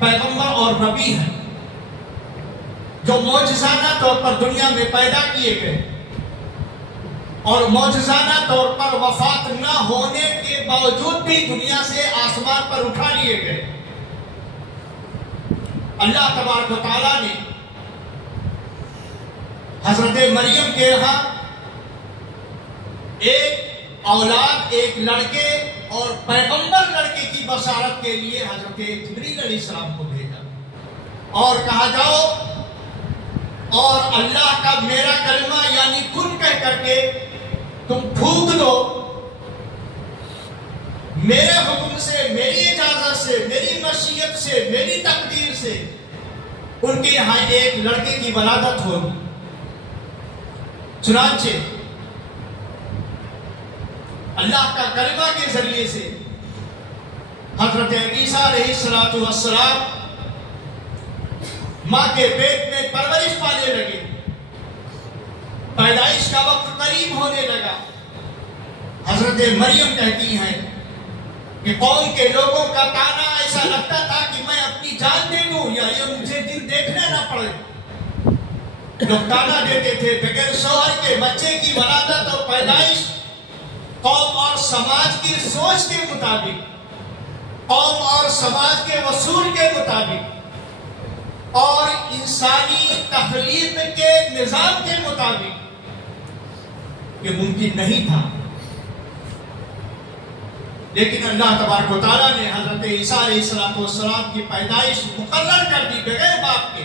पैगंबर और नबी हैं, जो मौजज़ाना तौर पर दुनिया में पैदा किए गए और मौजज़ाना तौर पर वफात न होने के बावजूद भी दुनिया से आसमान पर उठा लिए गए। अल्लाह तबारक व तआला ने हजरत मरियम के यहाँ एक औलाद, एक लड़के और पैगंबर लड़के की बशारत के लिए हजरत जिब्रील अलैहिस्सलाम को भेजा और कहा जाओ और अल्लाह का मेरा कलमा यानी कुन कह करके तुम फूंक दो, मेरे हुक्म से, मेरी इजाजत से, मेरी मशीयत से, मेरी तकदीर से उनके यहां एक लड़के की वलादत होगी। चुनांचे अल्लाह का कलमा के जरिए से हजरत ईसा अलैहिस्सलातु वस्सलाम मां के पेट में परवरिश पाने लगे, पैदाइश का वक्त करीब होने लगा। हजरत मरियम कहती हैं कि कौम के लोगों का ताना ऐसा लगता था कि मैं अपनी जान दे दूं या ये मुझे दिन देखना ना पड़े। लोग ताना देते थे बगैर शौहर के बच्चे की वलादत और पैदाइश कौम और समाज की सोच के मुताबिक, कौम और समाज के वसूल के मुताबिक और इंसानी तखलीक के निजाम के मुताबिक ये मुमकिन नहीं था। लेकिन अल्लाह तबारक व तआला ने हजरत ईसा अलैहिस्सलातु वस्सलाम की पैदाइश मुकर्रर कर दी बगैर बाप के।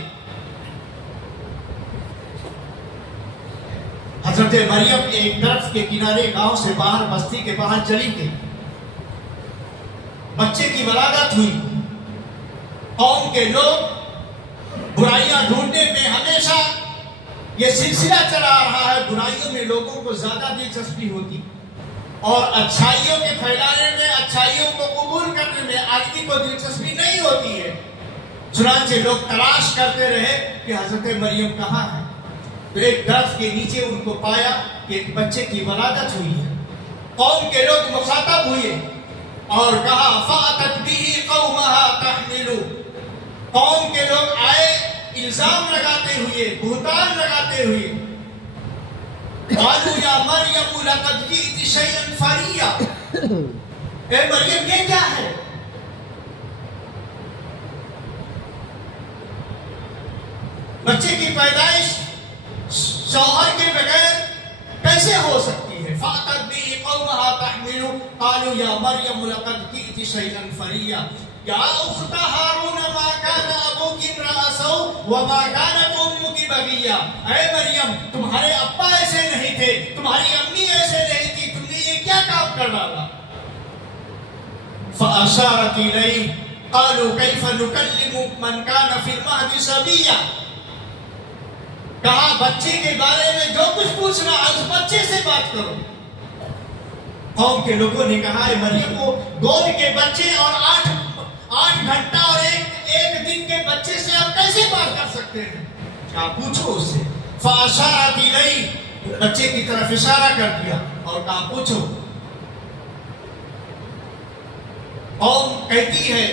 हजरत मरियम एक दरख्त के किनारे गांव से बाहर, बस्ती के बाहर चली गई, बच्चे की वलादत हुई। कौम के लोग बुराइयां ढूंढने में हमेशा ये सिलसिला चला रहा है, बुराइयों में लोगों को ज्यादा दिलचस्पी होती और अच्छाइयों के फैलाने में, अच्छाइयों को कबूल करने में आदमी को दिलचस्पी नहीं होती है। चुनांचे लोग तलाश करते रहे कि हजरत मरियम कहाँ है, तो एक दरख्त के नीचे उनको पाया कि एक बच्चे की वलादत हुई है। कौम के लोग मुखातब हुए और कहा फ़अतत बिही क़ौमहा तहमिलु। कौम के लोग आए इल्जाम लगाते हुए, बुहतान लगाते हुए, क़ालू या मरियम लक़द जीति शैअन फ़रिया। ए मरियम ये क्या है? बच्चे की पैदाइश शौहर के बगैर कैसे हो सकती है? फ़अतत बिही क़ौमहा तहमिलु क़ालू या मरियम लक़द जीति शैअन फ़रिया या उख्ता हारून मा काना अबूकी इम्रा सौ व मा कानत उम्मुकी बगिया। ऐ मरियम, तुम्हारे अब्बा ऐसे नहीं थे, तुम्हारी अम्मी ऐसे नहीं थी, तुमने ये क्या काम कर डाला? फ़अशारत इलैहि क़ालू कैफ़ नुकल्लिमु मन काना फ़िल महदी सबिया। कहा बच्चे के बारे में जो कुछ पूछना है उस बच्चे से बात करो। कौम के लोगों ने कहा है मरियम को गोद के बच्चे और 8 घंटा और एक दिन के बच्चे से आप कैसे बात कर सकते हैं? क्या पूछो उससे। फ़अशारत इलैहि, बच्चे की तरफ इशारा कर दिया और कहा पूछो। कौम कहती है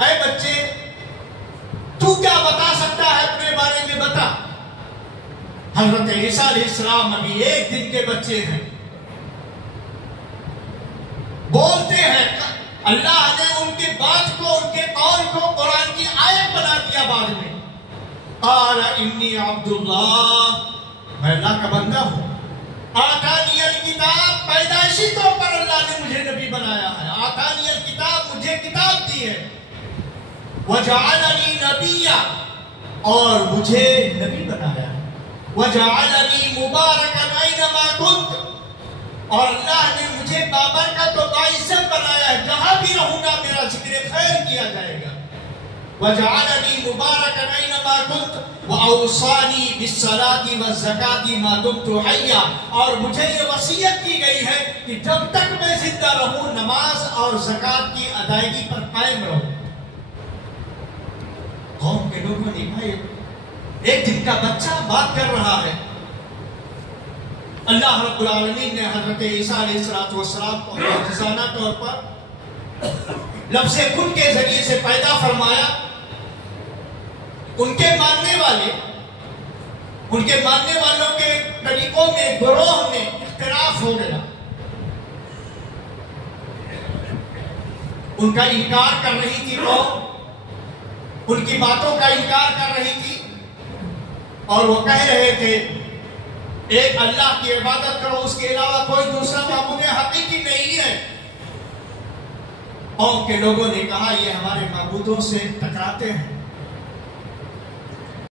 ऐ बच्चे तू क्या बता सकता है अपने बारे में, बता। हजरत ईसा अलैहिस्सलाम अभी 1 दिन के बच्चे हैं, बोलते हैं। अल्लाह ने उनके बात को, उनके कौल को कुरान की आयत बना दिया बाद में। क़ाल इन्नी अब्दुल्लाह, मैं अल्लाह का बंदा हूँ। आतानियल किताब, पैदाइशी तौर पर अल्लाह ने मुझे नबी बनाया है। आतानियल किताब, मुझे किताब दी है। वजअलनी नबिय्या, और मुझे नबी बनाया है। वजअलनी मुबारकन ऐनमा कुन्त, और अल्लाह ने मुझे बाबरकत तो बाइज्जत बनाया है, जहां भी रहूंगा मेरा जिक्र खैर किया जाएगा। वजअलनी मुबारकन ऐनमा कुन्त व औसानी बिस्सलाति वज़्ज़काति मा दुम्तु हय्या, और मुझे ये वसीयत की गई है कि जब तक मैं जिंदा रहूं नमाज और ज़कात की अदायगी पर कायम रहूं। कौम के लोगों ने भाई 1 दिन का बच्चा बात कर रहा है। अल्लाह रब्बुल आलमीन ने हजरत ईसा अलैहिस्सलातु वस्सलाम को मुअज्जिज़ाना तौर पर लफ्ज़े कुन के जरिए से पैदा फरमाया उनके मानने वालों के तरीकों में, गिरोह में इख्तिलाफ हो गया। उनका इनकार कर रही थी कौम, उनकी बातों का इनकार कर रही थी, और वो कह रहे थे एक अल्लाह की इबादत करो, उसके अलावा कोई दूसरा माबूद हकीकी नहीं है। कौम के लोगों ने कहा ये हमारे माबूदों से टकराते हैं,